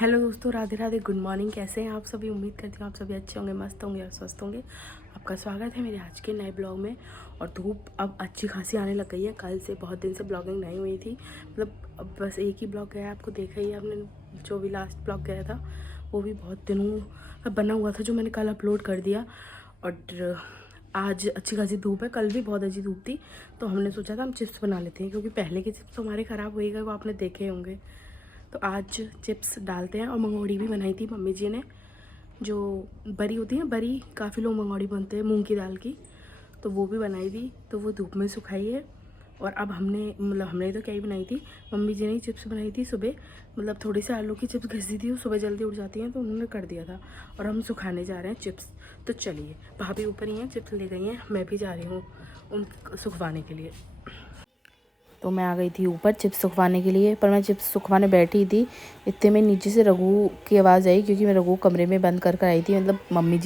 Hello दोस्तों, Radhe Radhe, good morning. कैसे हैं आप सभी? उम्मीद करती हूँ आप सभी अच्छे होंगे, मस्त होंगे और स्वस्थ होंगे। आपका स्वागत है मेरे आज के नए ब्लॉग में। और धूप अब अच्छी खासी आने लग गई है। कल से बहुत दिन से ब्लॉगिंग नहीं हुई थी, मतलब अब बस एक ही ब्लॉग गया है। आपको देखा ही है आपने, जो भी लास्ट ब्लॉग गया था वो भी बहुत दिनों का बना हुआ था, जो मैंने कल अपलोड कर दिया। और आज अच्छी खासी धूप है, कल भी बहुत अच्छी धूप थी, तो हमने सोचा था हम चिप्स बना लेते हैं, क्योंकि पहले के चिप्स तो हमारे ख़राब हो गए, वो आपने देखे होंगे। तो आज चिप्स डालते हैं। और मंगोड़ी भी बनाई थी मम्मी जी ने, जो बरी होती है, बरी काफ़ी लोग मंगोड़ी बनते हैं मूंग की दाल की, तो वो भी बनाई थी। तो वो धूप में सुखाई है। और अब हमने तो क्या ही बनाई थी, मम्मी जी ने ही चिप्स बनाई थी सुबह। मतलब थोड़ी सी आलू की चिप्स घिस दी थी, वो सुबह जल्दी उठ जाती हैं तो उन्होंने कर दिया था। और हम सुखाने जा रहे हैं चिप्स। तो चलिए, भाभी ऊपर ही हैं, चिप्स ले गई हैं, मैं भी जा रही हूँ उन सुखवाने के लिए। तो मैं आ गई थी ऊपर चिप्स सुखवाने के लिए, पर मैं चिप्स सुखवाने बैठी थी, इतने में नीचे से रघु की आवाज़ आई, क्योंकि मैं रघु कमरे में बंद कर आई थी। मतलब मम्मी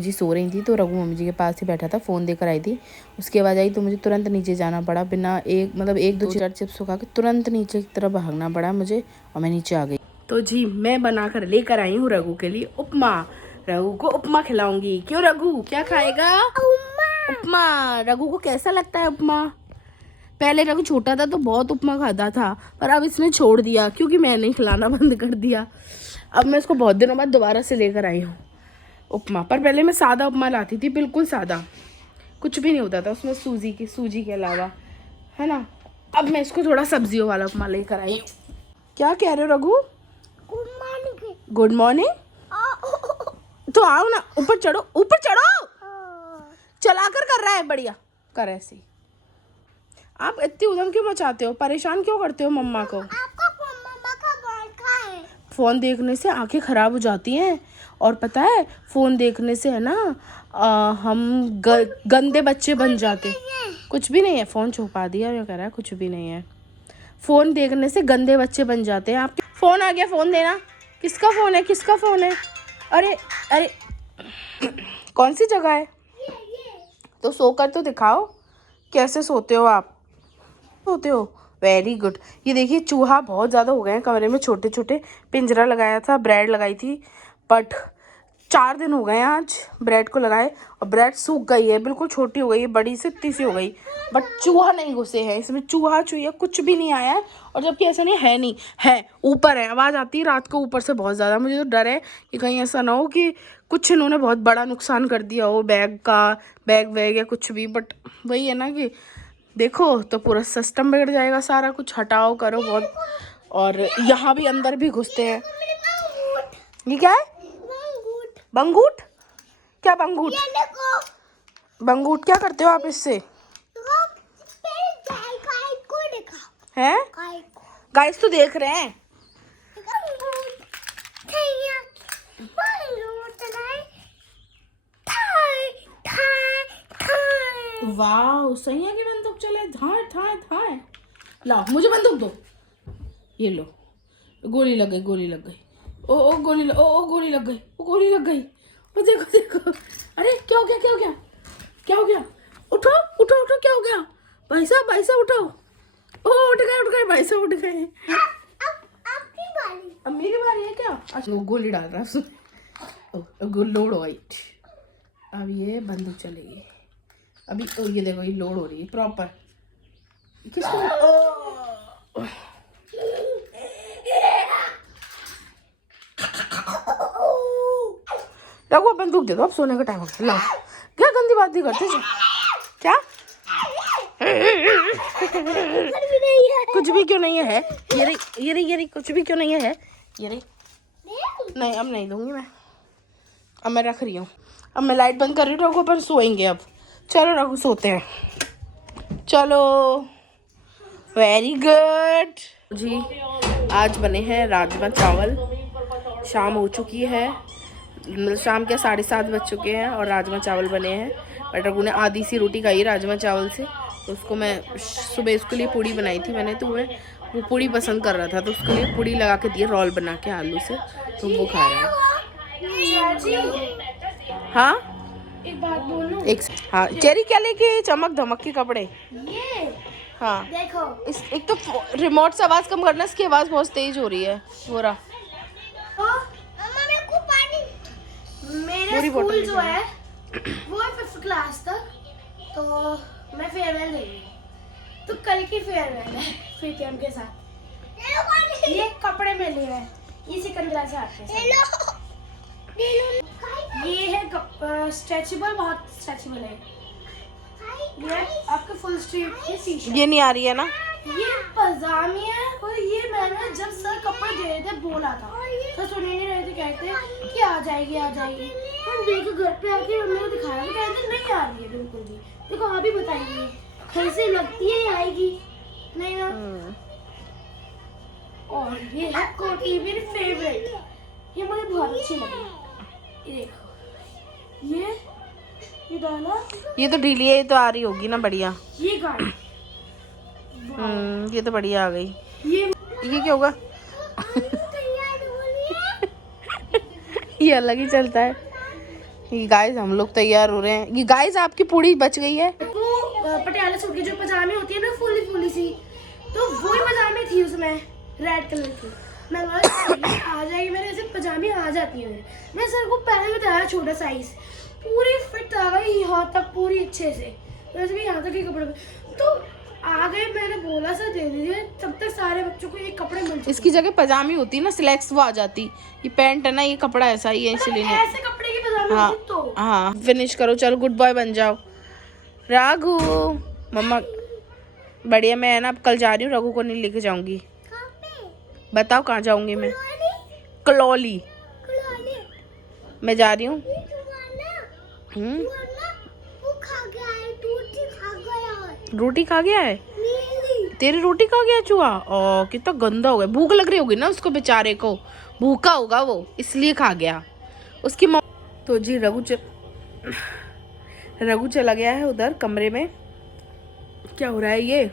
जी सो रही थी, तो रघु मम्मी जी के पास ही बैठा था, फ़ोन देकर आई थी। उसकी आवाज़ आई तो मुझे तुरंत नीचे जाना पड़ा, बिना एक दो चार चिप्स सुखा के तुरंत नीचे की तरफ भागना पड़ा मुझे, और मैं नीचे आ गई। तो जी, मैं बना कर लेकर आई हूँ रघु के लिए उपमा। रघु को उपमा खिलाऊंगी। क्यों रघु, क्या खाएगा? उपमा। रघु को कैसा लगता है उपमा? पहले रघु छोटा था तो बहुत उपमा खाता था, पर अब इसने छोड़ दिया, क्योंकि मैंने खिलाना बंद कर दिया। अब मैं इसको बहुत दिनों बाद दोबारा से लेकर आई हूँ उपमा। पर पहले मैं सादा उपमा लाती थी, बिल्कुल सादा, कुछ भी नहीं होता था उसमें सूजी के अलावा, है ना। अब मैं इसको थोड़ा सब्जियों वाला उपमा लेकर आई हूँ। क्या कह रहे हो रघु? Good morning. तो आओ ना, ऊपर चढ़ो, ऊपर चढ़ो। चलाकर कर रहा है, बढ़िया कर ऐसे ही। आप इतनी उधम क्यों मचाते हो, परेशान क्यों करते हो मम्मा को? मम्मा का है। फ़ोन देखने से आंखें ख़राब हो जाती हैं। और पता है, फ़ोन देखने से है ना, हम गंदे बच्चे बन जाते। कुछ भी नहीं है, फ़ोन छुपा दिया, मैं कह रहा है कुछ भी नहीं है। फ़ोन देखने से गंदे बच्चे बन जाते हैं। आपके फ़ोन आ गया, फ़ोन देना। किसका फ़ोन है, किसका फ़ोन है? अरे अरे, कौन सी जगह है? तो सोकर तो दिखाओ, कैसे सोते हो आप? होते हो, वेरी गुड। ये देखिए, चूहा बहुत ज़्यादा हो गए हैं कमरे में, छोटे छोटे। पिंजरा लगाया था, ब्रेड लगाई थी, बट 4 दिन हो गए आज ब्रेड को लगाए, और ब्रेड सूख गई है, बिल्कुल छोटी हो गई है, बड़ी से इतनी सी हो गई, बट चूहा नहीं घुसे हैं इसमें। चूहा चूहा कुछ भी नहीं आया है। और जबकि ऐसा नहीं है, नहीं है, ऊपर है, आवाज़ आती है रात को ऊपर से बहुत ज़्यादा। मुझे तो डर है कि कहीं ऐसा ना हो कि कुछ इन्होंने बहुत बड़ा नुकसान कर दिया हो, बैग वैग या कुछ भी। बट वही है ना कि देखो, तो पूरा सिस्टम बिगड़ जाएगा, सारा कुछ हटाओ करो बहुत। और यहाँ भी अंदर भी घुसते हैं। ये क्या है? बंगूट। क्या बंगूट? बंगूट क्या करते हो आप इससे? हैं? गाइस तो देख रहे हैं। वाह, सही है कि बंदूक चले, धाए धाए धाए। लाओ, मुझे बंदूक दो। ये लो, गोली लग गई, गोली लग गई। ओ गोली गोली लग गई, ओ गोली लग गई। ओ देखो देखो, अरे क्या हो गया, क्या हो गया, क्या हो गया? उठो उठो उठो, क्या हो गया? भाई साहब उठो। ओ उठ गए भाई साहब, उठ गए। अब मेरी बारी है क्या? अच्छा, वो गोली डाल रहा है, लोड वाइट। अब ये बंदूक चलेगी अभी। ये देखो, ये लोड हो रही है प्रॉपर। किसको? रघु, बंदूक दे दो, अब सोने का टाइम हो गया। लाओ, क्या गंदी बात नहीं करते जी? क्या? कुछ भी क्यों नहीं है? ये रही, कुछ भी क्यों नहीं है? ये रही। नहीं, अब नहीं दूंगी मैं। अब मैं रख रही हूँ। अब मैं लाइट बंद कर रही हूँ, रघु अपन सोएंगे अब। चलो रघु, सोते हैं, चलो। वेरी गुड जी। आज बने हैं राजमा चावल। शाम हो चुकी है, मतलब शाम के 7:30 बज चुके हैं, और राजमा चावल बने हैं। बट रघु ने आधी सी रोटी खाई राजमा चावल से, तो उसको मैं सुबह उसके लिए पूड़ी बनाई थी मैंने, तो वो पूड़ी पसंद कर रहा था, तो उसके लिए पूड़ी लगा के दिए, रोल बना के आलू से, तो वो खा रहे हैं। हाँ, एक बात बोलूं? हाँ, चेरी क्या लेके, चमक धमक के कपड़े। ये हाँ देखो, एक तो रिमोट से आवाज़ कम करना, इसकी आवाज़ बहुत तेज हो रही है। वो रहा, मेरा पूरी स्कूल बोतल जो है वो है 5th क्लास तक, तो मैं फेयरवेल दे रही हूँ। तो कल की फेयरवेल है पीटीएम के साथ। ये कपड़े में लिए हैं, ये सिकंदरा से आते हैं। ये है स्ट्रेचेबल, बहुत स्ट्रेचेबल है। ये आपके फुल स्लीव की टी-शर्ट। ये नहीं आ रही है ना? ये पजामी है, और ये मैंने जब सर कपड़े दे रहे थे बोला था, सर सुन ही नहीं रहे थे, कहते कि आ जाएगी आ जाएगी। हम देखो घर पे आके मम्मी को दिखाया तो कहते नहीं आ रही है बिल्कुल भी। देखो आप ही बताइए, कैसे लगती है आएगी नहीं ना। और ये है कोटी, मेरी फेवरेट, ये मुझे बहुत अच्छी लगी। ये देखो, ये डाला, ये तो ढीली है, ये तो आ रही होगी ना बढ़िया। ये गाड़ी, ये तो बढ़िया आ गई। ये क्या होगा? ये अलग ही चलता है। ये गाइस हम लोग तैयार हो रहे हैं। ये गाइस आपकी पूड़ी बच गई है। वो पटियाला सूट की जो पजामे होती है ना, फुली फुली सी, तो वही पजामे थी उसमें, रेड कलर की। मैं आ जाएगी मेरे, ऐसे पजामे आ जाती है मेरे। मैं सर को पहले बताया छोटा साइज, पूरी फिट आ गई यहाँ तक पूरी अच्छे से, वैसे भी यहाँ तक के कपड़े तो आ गए। मैंने बोला सर दे दीजिए, तब तक सारे बच्चों को ये कपड़े मिल चुके। इसकी जगह पजामी होती ना, सिलेक्स वो आ जाती। ये पैंट है ना, ये कपड़ा ऐसा ही है इसलिए नहीं। ऐसे कपड़े की पजामे हाँ होती तो। हाँ, फिनिश करो, चलो गुड बॉय बन जाओ। राघु मम्मा बढ़िया। मैं है ना अब कल जा रही हूँ, रघु को नहीं लेके जाऊंगी। बताओ कहाँ जाऊंगी मैं? कलौली मैं जा रही हूँ। रोटी खा गया है? तेरी रोटी खा गया चूहा? ओ कितना गंदा हो गया। भूख लग रही होगी ना उसको, बेचारे को भूखा होगा वो, इसलिए खा गया उसकी तो जी रघु चला गया है उधर कमरे में। क्या हो रहा है ये?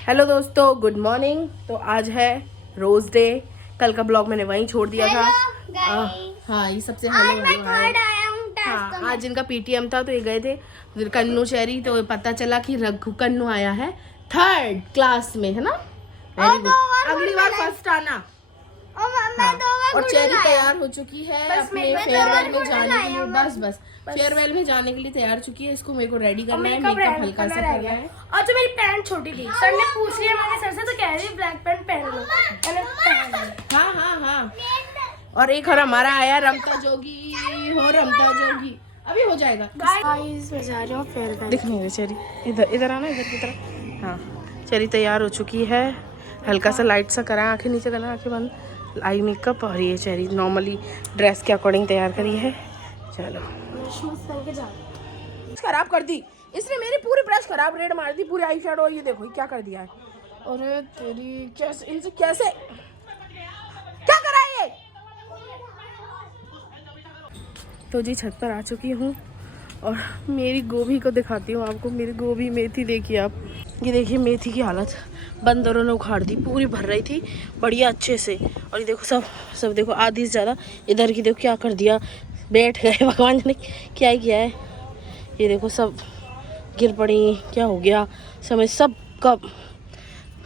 हेलो दोस्तों, गुड मॉर्निंग। तो आज है रोज डे। कल का ब्लॉग मैंने वहीं छोड़ दिया था। हाँ, ये सबसे हेलो हाँ, आज इनका पीटीएम था तो ये गए थे कन्नू शहरी, तो पता चला कि रघु कन्नू आया है 3rd क्लास में, है ना? वेरी गुड, अगली बार फर्स्ट आना। और चेरी तैयार हो चुकी है अपने फेयरवेल में जाने के लिए। बस फेयरवेल में जाने के लिए तैयार चुकी है। इसको मेरे को रेडी करना है, मेकअप हल्का सा करना है। और जो मेरी पैंट छोटी थी, सर ने पूछ लिया मैंने सर से, तो कह रही ब्लैक पैंट पहन लो। मैंने पहन ली। हाँ। और एक और हमारा आया रमता जोगी, हो रमता जोगी, अभी हो जाएगा। गाइस मैं जा रही हूँ फेयरवेल। दिख नहीं रही चेरी, इधर आना, इधर की तरफ। हाँ, चेरी तैयार हो चुकी है। हल्का सा लाइट सा करा, आंखें नीचे करना, आंखें बंद, आई मेकअप। और ये चेरी नॉर्मली ड्रेस के अकॉर्डिंग तैयार करी है। चलो शूज पहन के जा रही हूँ। खराब कर दी इसने, मेरी पूरी ब्रश खराब, रेड मार दी पूरी आई शेडो। ये देखो क्या कर दिया है। अरे तेरी कैसे, इनसे कैसे क्या करा ये? तो जी छत पर आ चुकी हूँ और मेरी गोभी को दिखाती हूँ आपको। मेरी गोभी मेथी देखिए आप, ये देखिए मेथी की हालत, बंदरों ने उखाड़ दी, पूरी भर रही थी बढ़िया अच्छे से। और ये देखो सब देखो, आधी से ज़्यादा इधर की देखो क्या कर दिया, बैठ गए। भगवान ने क्या ही किया है। ये देखो सब गिर पड़ी, क्या हो गया समय, सब कब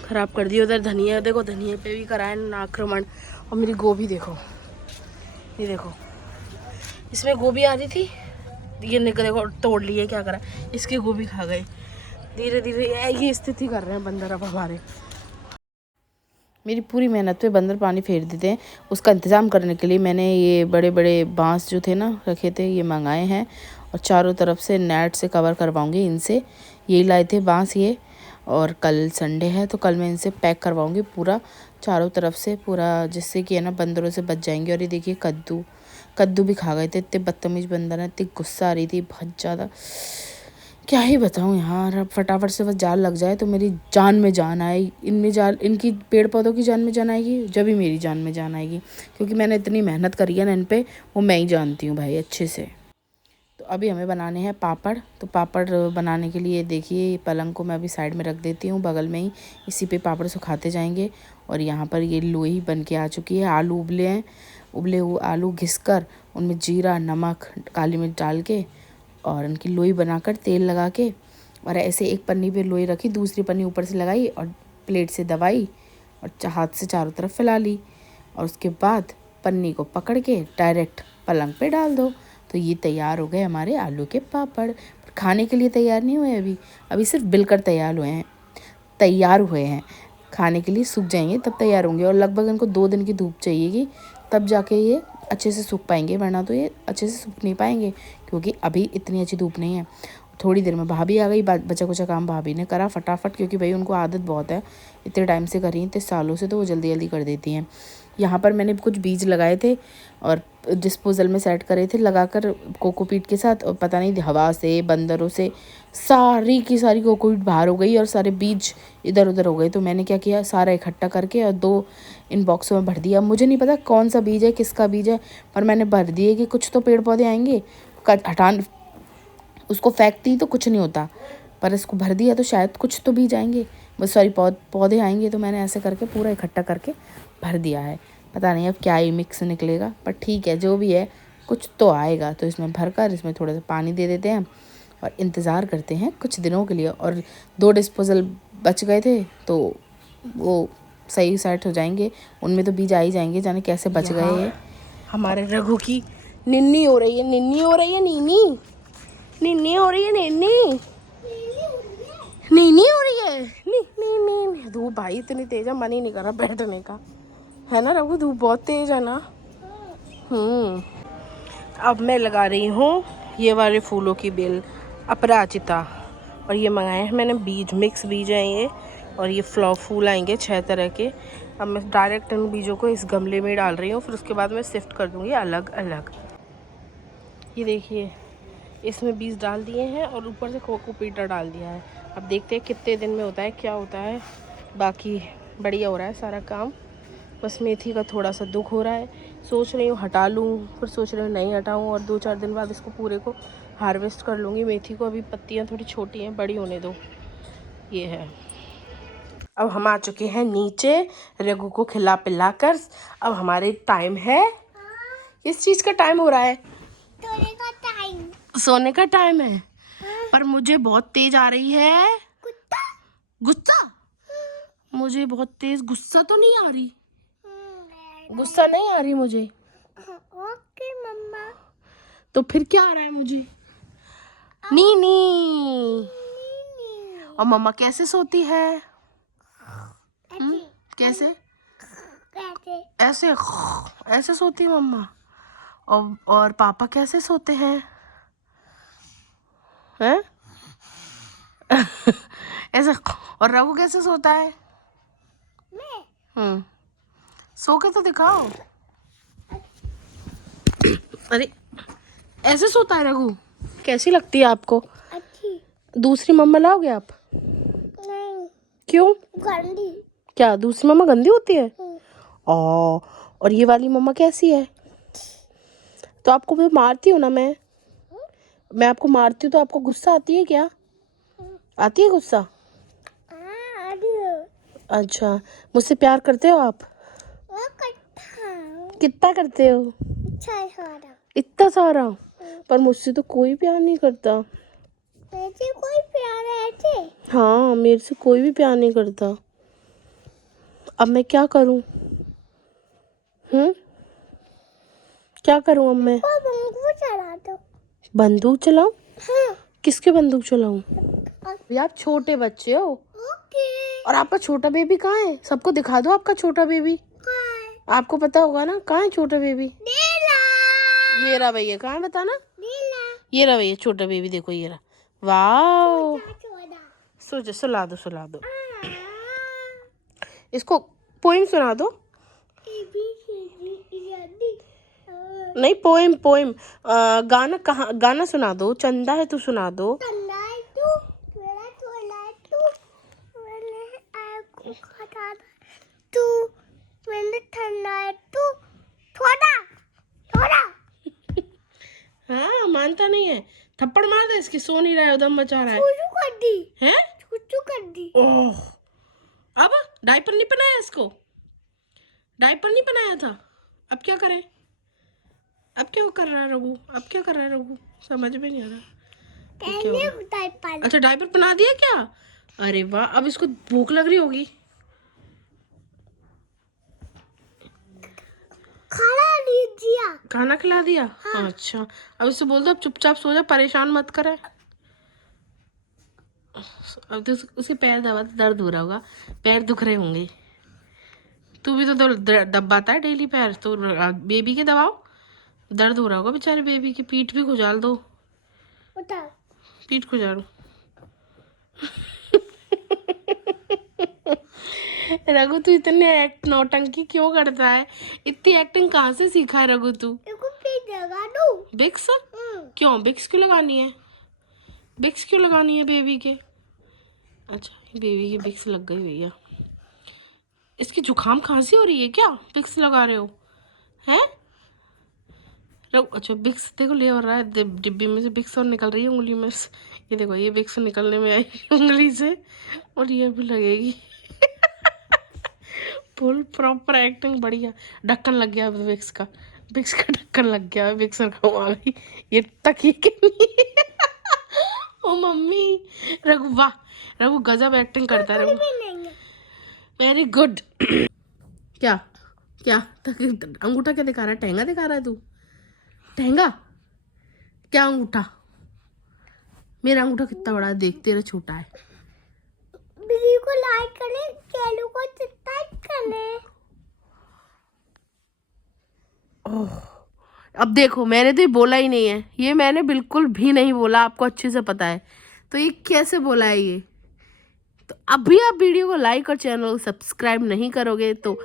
खराब कर दिया। उधर धनिया देखो, धनिया पे भी कराए आक्रमण। और मेरी गोभी देखो, ये देखो इसमें गोभी आ रही थी, ये देखो तोड़ लिए, क्या करा, इसकी गोभी खा गए। धीरे धीरे ये स्थिति कर रहे हैं बंदर अब हमारे। मेरी पूरी मेहनत पे बंदर पानी फेर देते हैं। उसका इंतज़ाम करने के लिए मैंने ये बड़े बड़े बांस जो थे ना रखे थे, ये मंगाए हैं। और चारों तरफ से नेट से कवर करवाऊंगी इनसे। यही लाए थे बांस ये। और कल संडे है तो कल मैं इनसे पैक करवाऊंगी पूरा चारों तरफ से पूरा, जिससे कि है ना बंदरों से बच जाएंगे। और ये देखिए कद्दू भी खा गए थे। इतने बदतमीज बंदर हैं, इतनी गुस्सा आ रही थी बहुत ज़्यादा, क्या ही बताऊँ यार। अब फटाफट से बस जाल लग जाए तो मेरी जान में जान आए। इनमें जाल, इनकी पेड़ पौधों की जान में जान आएगी, जब ही मेरी जान में जान आएगी। क्योंकि मैंने इतनी मेहनत करी है ना इन पे, वो मैं ही जानती हूँ भाई अच्छे से। तो अभी हमें बनाने हैं पापड़। तो पापड़ बनाने के लिए देखिए पलंग को मैं अभी साइड में रख देती हूँ, बगल में ही, इसी पे पापड़ सुखाते जाएंगे। और यहाँ पर ये लोई बन के आ चुकी है। आलू उबले हैं, उबले हुए आलू घिसकर उनमें जीरा, नमक, काली मिर्च डाल के और उनकी लोई बनाकर तेल लगा के, और ऐसे एक पन्नी पे लोई रखी, दूसरी पन्नी ऊपर से लगाई और प्लेट से दबाई और हाथ से चारों तरफ फैला ली। और उसके बाद पन्नी को पकड़ के डायरेक्ट पलंग पे डाल दो। तो ये तैयार हो गए हमारे आलू के पापड़। खाने के लिए तैयार नहीं हुए अभी सिर्फ बिलकर तैयार हुए हैं। खाने के लिए सूख जाएंगे तब तैयार होंगे, और लगभग इनको 2 दिन की धूप चाहिएगी तब जाके ये अच्छे से सूख पाएंगे, वरना तो ये अच्छे से सूख नहीं पाएंगे क्योंकि अभी इतनी अच्छी धूप नहीं है। थोड़ी देर में भाभी आ गई, बचा कुचा काम भाभी ने करा फटाफट, क्योंकि भाई उनको आदत बहुत है, इतने टाइम से करी, इतने सालों से, तो वो जल्दी जल्दी कर देती हैं। यहाँ पर मैंने कुछ बीज लगाए थे और डिस्पोजल में सेट करे थे लगाकर कोकोपीट के साथ, और पता नहीं हवा से बंदरों से सारी की सारी कोकोपीट बाहर हो गई और सारे बीज इधर उधर हो गए। तो मैंने क्या किया, सारा इकट्ठा करके और 2 इन बॉक्सों में भर दिया। मुझे नहीं पता कौन सा बीज है, किसका बीज है, पर मैंने भर दिए कि कुछ तो पेड़ पौधे आएंगे। हटान उसको फेंकती तो कुछ नहीं होता, पर इसको भर दिया तो शायद कुछ तो बीज आएंगे, बस सॉरी पौधे आएंगे। तो मैंने ऐसे करके पूरा इकट्ठा करके भर दिया है। पता नहीं अब क्या ही मिक्स निकलेगा, पर ठीक है जो भी है कुछ तो आएगा। तो इसमें भरकर इसमें थोड़ा सा पानी दे देते हैं और इंतज़ार करते हैं कुछ दिनों के लिए। और 2 डिस्पोजल बच गए थे तो वो सही सेट हो जाएंगे, उनमें तो बीज आ ही जाएंगे, जाने कैसे बच गए हैं। हमारे रघु की निन्नी हो रही है, नीनी हो रही है, नीनी हो रही है, नीनी हो रही है, नी धूप भाई इतनी तेज है, मन ही नहीं कर रहा बैठने का, है ना रघु, धूप बहुत तेज है ना। अब मैं लगा रही हूँ ये वाले फूलों की बेल, अपराजिता, और ये मंगाए हैं मैंने बीज, मिक्स बीज हैं ये, और ये फूल आएंगे 6 तरह के। अब मैं डायरेक्ट इन बीजों को इस गमले में डाल रही हूँ, फिर उसके बाद मैं शिफ्ट कर दूँगी अलग अलग। ये देखिए इसमें बीज डाल दिए हैं और ऊपर से कोकोपीट डाल दिया है। अब देखते हैं कितने दिन में होता है, क्या होता है। बाकी बढ़िया हो रहा है सारा काम, बस मेथी का थोड़ा सा दुख हो रहा है। सोच रही हूँ हटा लूँ, फिर सोच रही हूँ नहीं हटाऊँ, और 2-4 दिन बाद इसको पूरे को हार्वेस्ट कर लूँगी। मेथी को अभी पत्तियाँ थोड़ी छोटी हैं, बड़ी होने दो। ये है। अब हम आ चुके हैं नीचे रघु को खिला पिला कर। अब हमारे टाइम है, किस चीज़ का टाइम हो रहा है, सोने का टाइम है। पर मुझे बहुत तेज आ रही है गुस्सा, मुझे बहुत तेज गुस्सा तो नहीं आ रही, गुस्सा नहीं आ रही मुझे। ओके मम्मा। तो फिर क्या आ रहा है मुझे, नीनी। और मम्मा कैसे सोती है, कैसे, ऐसे ऐसे सोती है मम्मा। और पापा कैसे सोते हैं, हैं ऐसे। और रघु कैसे सोता है, सो के तो दिखाओ। अरे ऐसे सोता है रघु, कैसी लगती है आपको, अच्छी। दूसरी मम्मा लाओगे आप, नहीं। क्यों, गंदी। क्या दूसरी मम्मा गंदी होती है, और ये वाली मम्मा कैसी है। तो आपको मैं मारती हूँ ना, मैं आपको मारती हूँ तो आपको गुस्सा आती है क्या, आती है गुस्सा। अच्छा, मुझसे प्यार करते हो आप, कितना करते हो, इतना सारा। पर मुझसे तो कोई प्यार नहीं करता, कोई प्यार है। हाँ मेरे से कोई भी प्यार नहीं करता। अब मैं क्या करूं, क्या करूं अब मैं, बंदूक चला दो। बंदूक चलाऊं, हाँ। किसके बंदूक चलाऊं, आप छोटे बच्चे हो। ओके। और आपका छोटा बेबी कहाँ है, सबको दिखा दो आपका छोटा बेबी, आपको पता होगा ना कहाँ है छोटा बेबी। ये रहा भैया, कहाँ है बताना, ये रहा भैया छोटा बेबी, देखो ये रहा। वाह, सुला दो इसको, पोइम सुना दो। नहीं पोइम गाना सुना दो, चंदा है तू सुना दो। हाँ मानता नहीं है, थप्पड़ मार दे इसकी, सो नहीं रहा है, उदम मचा रहा है। कर दी। ओह, अब डायपर नहीं पहनाया इसको, डायपर नहीं पहनाया था, अब क्या करें, अब क्या कर रहा है रघु, अब क्या कर रहा है रघु, समझ में नहीं आ रहा। डायपर, अच्छा डायपर पहना दिया क्या, अरे वाह। अब इसको भूख लग रही होगी, खाना लीजिए, खाना खिला दिया? हाँ। अच्छा, अब इससे बोल दो अब चुपचाप सो जा, परेशान मत करे। अब तो उसके पैर दबा, दर्द हो रहा होगा, पैर दुख रहे होंगे। तू भी तो दबाता है डेली पैर, तो बेबी के दबाओ, दर्द हो रहा होगा बेचारे बेबी की। पीठ भी खुजाल दो, पीठ खुजालो। रघु तू इतने नौटंकी क्यों करता है? इतनी एक्टिंग कहाँ से सीखा है रघु तू? बिक्स? क्यों बिक्स क्यों लगानी है? बिक्स क्यों लगानी है बेबी के? अच्छा, बेबी की बिक्स लग गई भैया। इसकी जुकाम खांसी हो रही है क्या? बिक्स लगा रहे हो हैं? अच्छा बिक्स देखो ले हो रहा है, डिब्बी में से बिक्स और निकल रही है उंगली में से। ये देखो, ये बिक्स निकलने में आई उंगली से, और ये भी लगेगी। फुल प्रॉपर एक्टिंग, बढ़िया। ढक्कन लग गया विक्स का, विक्स का ढक्कन लग गया, विक्स रखा आ गई। ये तकिए के लिए। ओ मम्मी, रघु वाह, रघु गजब एक्टिंग करता है रघु, वेरी गुड। क्या क्या अंगूठा क्या दिखा रहा है? ठेंगा दिखा रहा है तू? ठेंगा क्या? अंगूठा? मेरा अंगूठा कितना बड़ा है देख, तेरा छोटा है। वीडियो को लाइक करें, चैनल को सब्सक्राइब करें। ओह, अब देखो, मैंने तो ये बोला ही नहीं है, ये मैंने बिल्कुल भी नहीं बोला, आपको अच्छे से पता है। तो ये कैसे बोला है ये? तो अभी आप वीडियो को लाइक और चैनल को सब्सक्राइब नहीं करोगे तो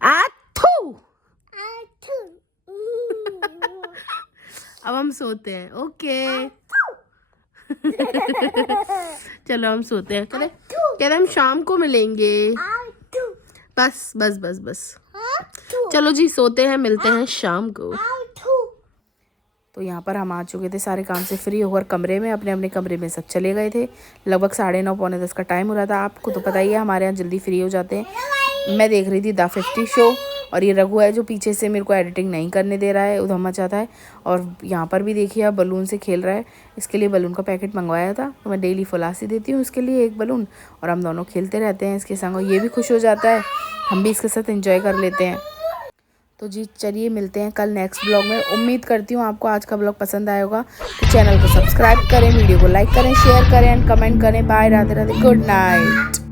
आथू। अब हम सोते हैं, ओके। चलो हम सोते हैं, कहते हम शाम को मिलेंगे। बस बस बस बस, चलो जी सोते हैं, मिलते हैं शाम को। तो यहाँ पर हम आ चुके थे सारे काम से फ्री होकर कमरे में, अपने अपने कमरे में सब चले गए थे। लगभग 9:30 पौने 10 का टाइम हो रहा था। आपको तो पता ही है हमारे यहाँ जल्दी फ्री हो जाते हैं। मैं देख रही थी द 50 शो, और ये रघु है जो पीछे से मेरे को एडिटिंग नहीं करने दे रहा है, उधम मचाता है। और यहाँ पर भी देखिए आप बलून से खेल रहा है। इसके लिए बलून का पैकेट मंगवाया था, तो मैं डेली फुलासी देती हूँ इसके लिए एक बलून, और हम दोनों खेलते रहते हैं इसके संग, और ये भी खुश हो जाता है, हम भी इसके साथ एंजॉय कर लेते हैं। तो जी चलिए मिलते हैं कल नेक्स्ट ब्लॉग में। उम्मीद करती हूँ आपको आज का ब्लॉग पसंद आया होगा। तो चैनल को सब्सक्राइब करें, वीडियो को लाइक करें, शेयर करें एंड कमेंट करें। Bye, Radhe Radhe, good night.